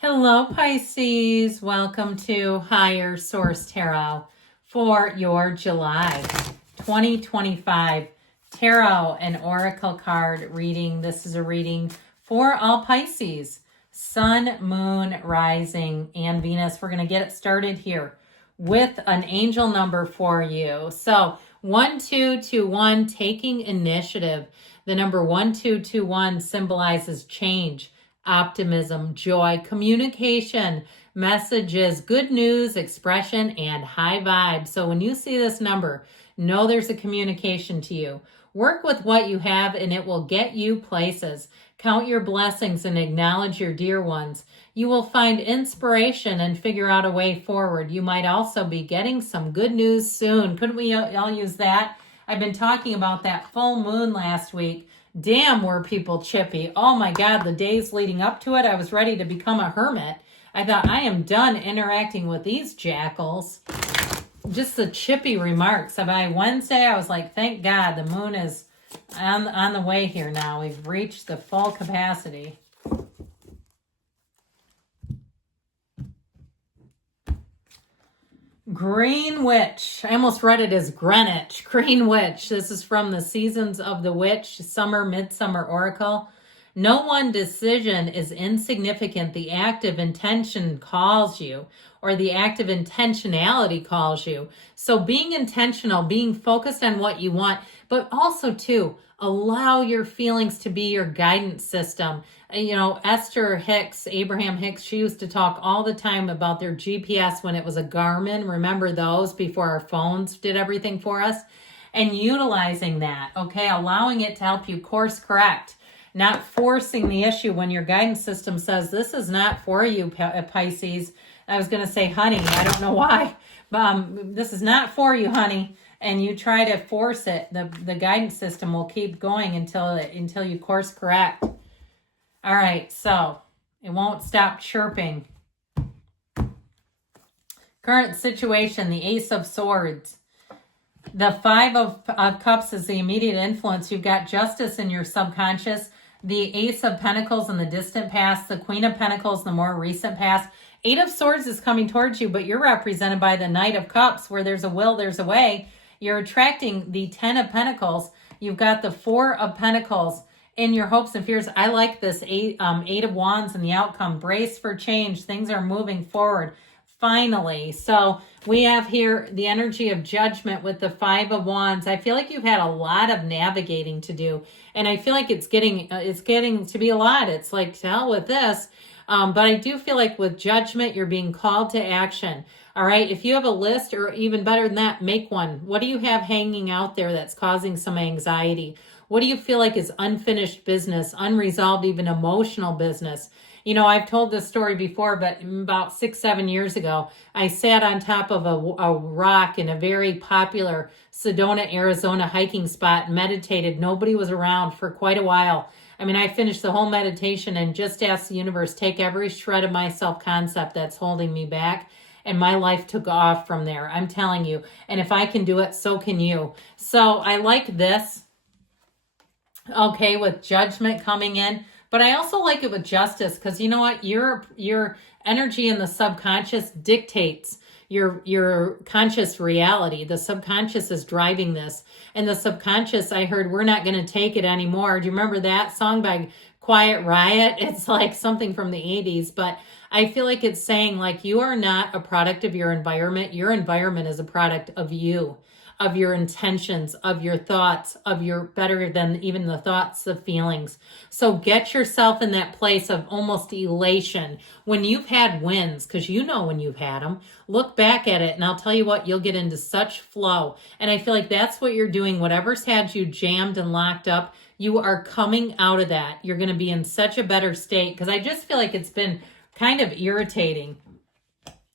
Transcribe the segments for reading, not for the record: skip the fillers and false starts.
Hello, Pisces. Welcome to Higher Source Tarot for your July 2025 Tarot and Oracle card reading. This is a reading for all Pisces, Sun, Moon, Rising, and Venus. We're going to get it started here with an angel number for you. So 1221, taking initiative. The number 1221 symbolizes change, optimism, joy, communication, messages, good news, expression, and high vibes. So when you see this number, know there's a communication to you. Work with what you have and it will get you places. Count your blessings and acknowledge your dear ones. You will find inspiration and figure out a way forward. You might also be getting some good news soon. Couldn't we all use that? I've been talking about that full moon last week. Damn, were people chippy. Oh my God, the days leading up to it, I was ready to become a hermit. I thought, I am done interacting with these jackals. Just the chippy remarks. By Wednesday, I was like, thank God, the moon is on the way here now. We've reached the full capacity. Green Witch. I almost read it as Greenwich. Green Witch. This is from the Seasons of the Witch, Summer, Midsummer Oracle. No one decision is insignificant. The act of intention calls you, or the act of intentionality calls you. So being intentional, being focused on what you want, but also too, allow your feelings to be your guidance system. You know, Esther Hicks, Abraham Hicks, she used to talk all the time about their GPS when it was a Garmin. Remember those before our phones did everything for us? And utilizing that, okay, allowing it to help you course correct. Not forcing the issue when your guidance system says, this is not for you, Pisces. I was going to say, honey, I don't know why. This is not for you, honey. And you try to force it, the guidance system will keep going until you course correct. All right, so it won't stop chirping. Current situation, the Ace of Swords. The Five of Cups is the immediate influence. You've got justice in your subconscious. The Ace of Pentacles in the distant past. The Queen of Pentacles, the more recent past. Eight of Swords is coming towards you, but you're represented by the Knight of Cups. Where there's a will, there's a way. You're attracting the 10 of Pentacles. You've got the 4 of Pentacles in your hopes and fears. I like this 8 of Wands and the outcome. Brace for change. Things are moving forward. Finally. So we have here the energy of Judgment with the 5 of Wands. I feel like you've had a lot of navigating to do. And I feel like it's getting to be a lot. It's like, to hell with this. But I do feel like with Judgment, you're being called to action. All right. If you have a list, or even better than that, make one. What do you have hanging out there that's causing some anxiety? What do you feel like is unfinished business, unresolved, even emotional business? You know, I've told this story before, but about 6-7 years ago, I sat on top of a rock in a very popular Sedona, Arizona hiking spot and meditated. Nobody was around for quite a while. I mean, I finished the whole meditation and just asked the universe, take every shred of my self-concept that's holding me back. And my life took off from there. I'm telling you. And if I can do it, so can you. So I like this. Okay, with Judgment coming in. But I also like it with Justice, because you know what? Your energy in the subconscious dictates your conscious reality. The subconscious is driving this. And the subconscious, I heard, we're not going to take it anymore. Do you remember that song by Quiet Riot? It's like something from the 80s. But I feel like it's saying, like, you are not a product of your environment. Your environment is a product of you, of your intentions, of your thoughts, of your, better than even the thoughts, the feelings. So get yourself in that place of almost elation when you've had wins, because you know when you've had them. Look back at it, and I'll tell you what, you'll get into such flow. And I feel like that's what you're doing. Whatever's had you jammed and locked up, you are coming out of that. You're going to be in such a better state, because I just feel like it's been kind of irritating.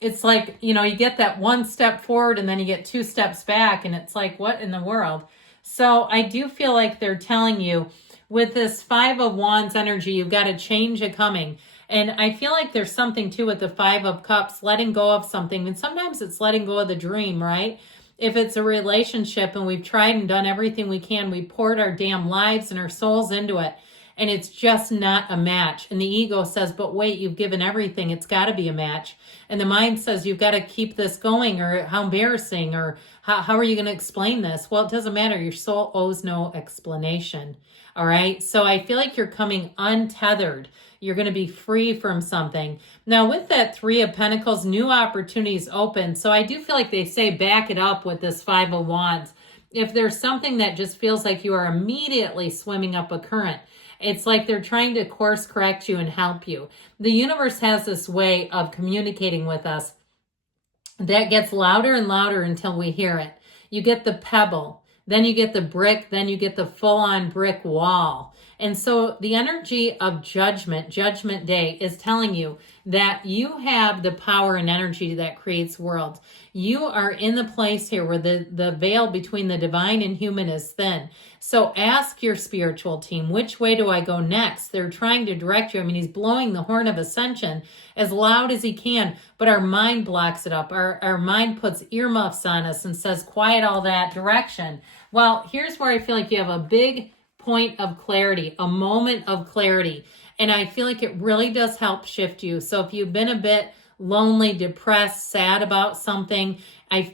It's like, you know, you get that one step forward and then you get 2 steps back, and it's like, what in the world? So I do feel like they're telling you with this 5 of Wands energy, you've got a change coming. And I feel like there's something too with the 5 of Cups, letting go of something. And sometimes it's letting go of the dream, right? If it's a relationship and we've tried and done everything we can, we poured our damn lives and our souls into it. and it's just not a match. And the ego says, but wait, you've given everything. It's got to be a match. And the mind says, you've got to keep this going, or how embarrassing, or how are you going to explain this? Well, it doesn't matter. Your soul owes no explanation. All right. So I feel like you're coming untethered. You're going to be free from something. Now, with that Three of Pentacles, new opportunities open. So I do feel like they say back it up with this Five of Wands. If there's something that just feels like you are immediately swimming up a current, it's like they're trying to course correct you and help you. The universe has this way of communicating with us that gets louder and louder until we hear it. You get the pebble, then you get the brick, then you get the full-on brick wall. And so the energy of judgment day, is telling you that you have the power and energy that creates worlds. You are in the place here where the veil between the divine and human is thin. So ask your spiritual team, which way do I go next? They're trying to direct you. I mean, he's blowing the horn of ascension as loud as he can, but our mind blocks it up. Our mind puts earmuffs on us and says, quiet all that direction. Well, here's where I feel like you have a big point of clarity, a moment of clarity. And I feel like it really does help shift you. So if you've been a bit lonely, depressed, sad about something,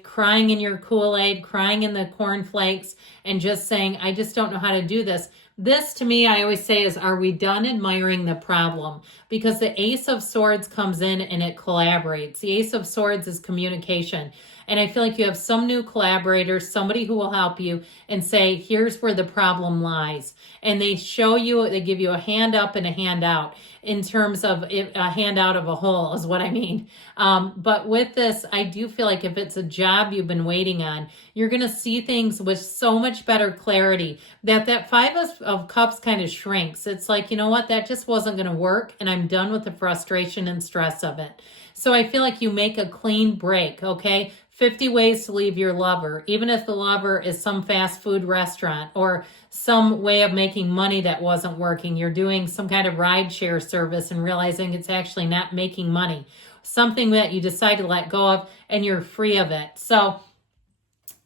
crying in your Kool-Aid, crying in the cornflakes, and just saying, I just don't know how to do this. This, to me, I always say is, are we done admiring the problem? Because the Ace of Swords comes in and it collaborates. The Ace of Swords is communication. And I feel like you have some new collaborators, somebody who will help you and say, here's where the problem lies. And they show you, they give you a hand up and a hand out, in terms of a hand out of a hole is what I mean. But with this, I do feel like if it's a job you've been waiting on, you're going to see things with so much better clarity that Five of Cups kind of shrinks. It's like, you know what, that just wasn't going to work, and I'm done with the frustration and stress of it. So I feel like you make a clean break, okay? 50 ways to leave your lover, even if the lover is some fast food restaurant or some way of making money that wasn't working. You're doing some kind of rideshare service and realizing it's actually not making money. Something that you decide to let go of, and you're free of it. So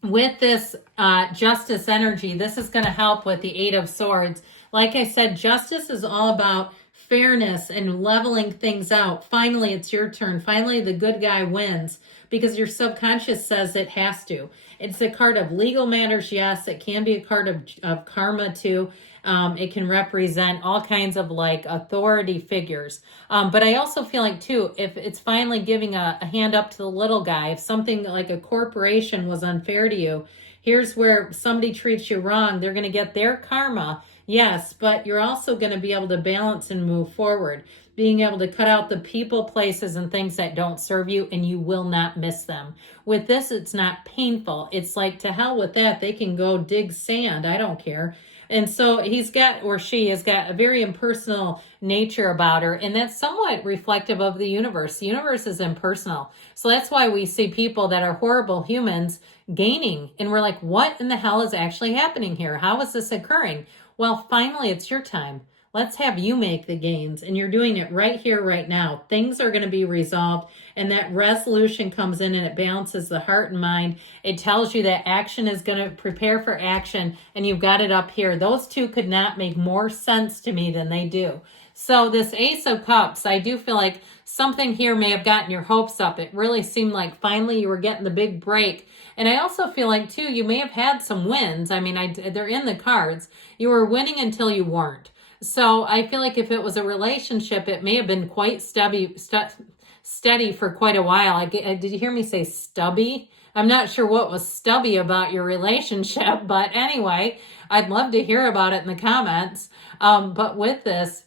with this justice energy, this is going to help with the Eight of Swords. Like I said, justice is all about fairness and leveling things out. Finally, it's your turn. Finally, the good guy wins, because your subconscious says it has to. It's a card of legal matters, yes. It can be a card of karma, too. It can represent all kinds of like authority figures. But I also feel like, too, if it's finally giving a hand up to the little guy, if something like a corporation was unfair to you, here's where somebody treats you wrong. They're going to get their karma. Yes, but you're also going to be able to balance and move forward, being able to cut out the people, places, and things that don't serve you, and you will not miss them. With this, it's not painful. It's like, to hell with that. They can go dig sand. I don't care. And so he's got, or she has got, a very impersonal nature about her, and that's somewhat reflective of the universe. The universe is impersonal. So that's why we see people that are horrible humans gaining, and we're like, what in the hell is actually happening here? How is this occurring? Well, finally, it's your time. Let's have you make the gains, and you're doing it right here, right now. Things are going to be resolved, and that resolution comes in and it balances the heart and mind. It tells you that action is going to prepare for action, and you've got it up here. Those two could not make more sense to me than they do. So this Ace of Cups, I do feel like something here may have gotten your hopes up. It really seemed like finally you were getting the big break. And I also feel like, too, you may have had some wins. I mean, they're in the cards. You were winning until you weren't. So I feel like if it was a relationship, it may have been quite steady for quite a while. Did you hear me say stubby? I'm not sure what was stubby about your relationship, but anyway, I'd love to hear about it in the comments. But with this,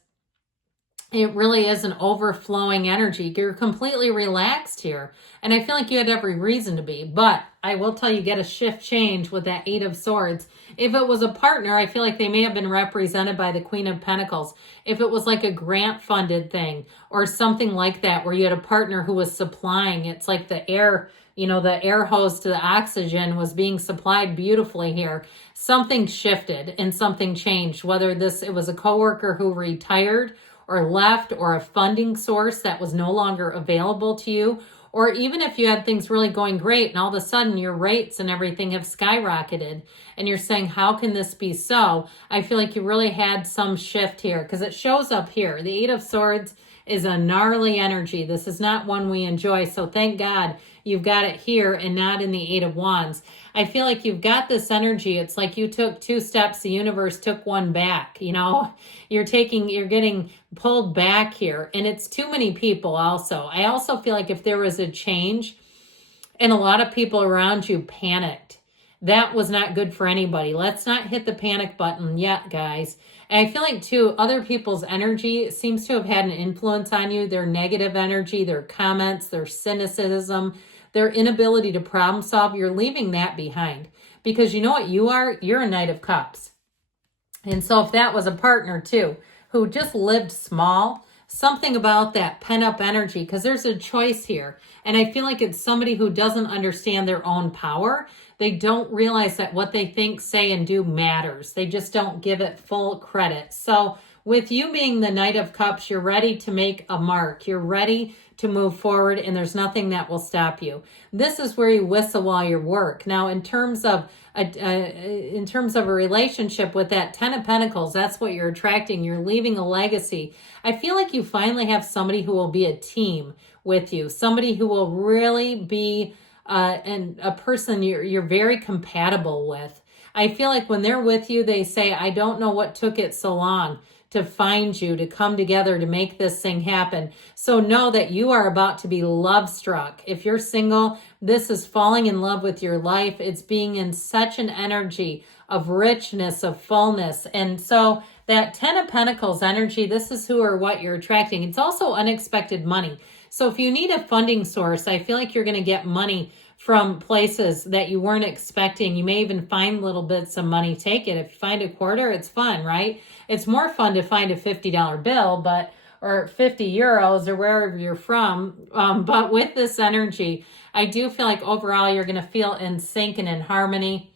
it really is an overflowing energy. You're completely relaxed here. And I feel like you had every reason to be. But I will tell you, get a shift change with that Eight of Swords. If it was a partner, I feel like they may have been represented by the Queen of Pentacles. If it was like a grant-funded thing or something like that, where you had a partner who was supplying, it's like the air, the air hose to the oxygen was being supplied beautifully here. Something shifted and something changed, whether it was a coworker who retired or left, or a funding source that was no longer available to you, Or even if you had things really going great and all of a sudden your rates and everything have skyrocketed and you're saying, how can this be so? I feel like you really had some shift here because it shows up here. The Eight of Swords is a gnarly energy. This is not one we enjoy. So thank God you've got it here and not in the Eight of Wands. I feel like you've got this energy. It's like you took 2 steps, the universe took 1 back. You know, you're getting pulled back here, and it's too many people also. I also feel like if there was a change and a lot of people around you panicked, that was not good for anybody. Let's not hit the panic button yet, guys. And I feel like, too, other people's energy seems to have had an influence on you. Their negative energy, their comments, their cynicism, their inability to problem solve. You're leaving that behind. Because you know what you are? You're a Knight of Cups. And so if that was a partner, too, who just lived small, something about that pent-up energy, because there's a choice here. And I feel like it's somebody who doesn't understand their own power. They don't realize that what they think, say, and do matters. They just don't give it full credit. So with you being the Knight of Cups, you're ready to make a mark. You're ready to move forward, and there's nothing that will stop you. This is where you whistle while you work. Now, in terms of a relationship with that 10 of Pentacles, that's what you're attracting. You're leaving a legacy. I feel like you finally have somebody who will be a team with you, somebody who will really be a person you're very compatible with. I feel like when they're with you, they say, I don't know what took it so long to find you, to come together, to make this thing happen. So know that you are about to be love struck. If you're single, this is falling in love with your life. It's being in such an energy of richness, of fullness. And so that 10 of Pentacles energy, this is who or what you're attracting. It's also unexpected money. So if you need a funding source, I feel like you're going to get money from places that you weren't expecting. You may even find little bits of money. Take it. If you find a quarter, it's fun, right? It's more fun to find a $50 bill, or 50 euros or wherever you're from. But with this energy, I do feel like overall you're going to feel in sync and in harmony.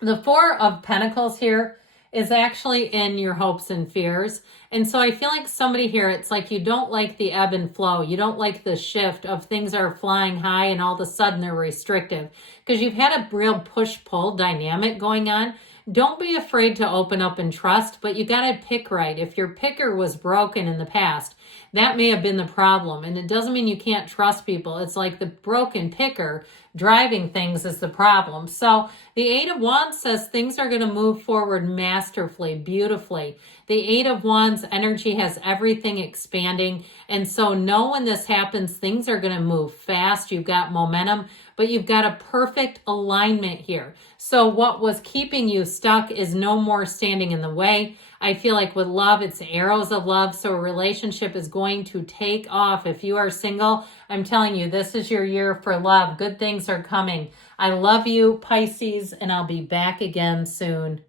The 4 of Pentacles here is actually in your hopes and fears. And so I feel like somebody here, it's like you don't like the ebb and flow. You don't like the shift of things are flying high and all of a sudden they're restrictive. Because you've had a real push-pull dynamic going on. Don't be afraid to open up and trust, but you got to pick right. If your picker was broken in the past, that may have been the problem. And it doesn't mean you can't trust people. It's like the broken picker driving things is the problem. So the 8 of Wands says things are going to move forward masterfully, beautifully. The 8 of Wands energy has everything expanding. And so know when this happens, things are going to move fast. You've got momentum, but you've got a perfect alignment here. So what was keeping you stuck is no more standing in the way. I feel like with love, it's arrows of love. So a relationship is going to take off. If you are single, I'm telling you, this is your year for love. Good things are coming. I love you, Pisces, and I'll be back again soon.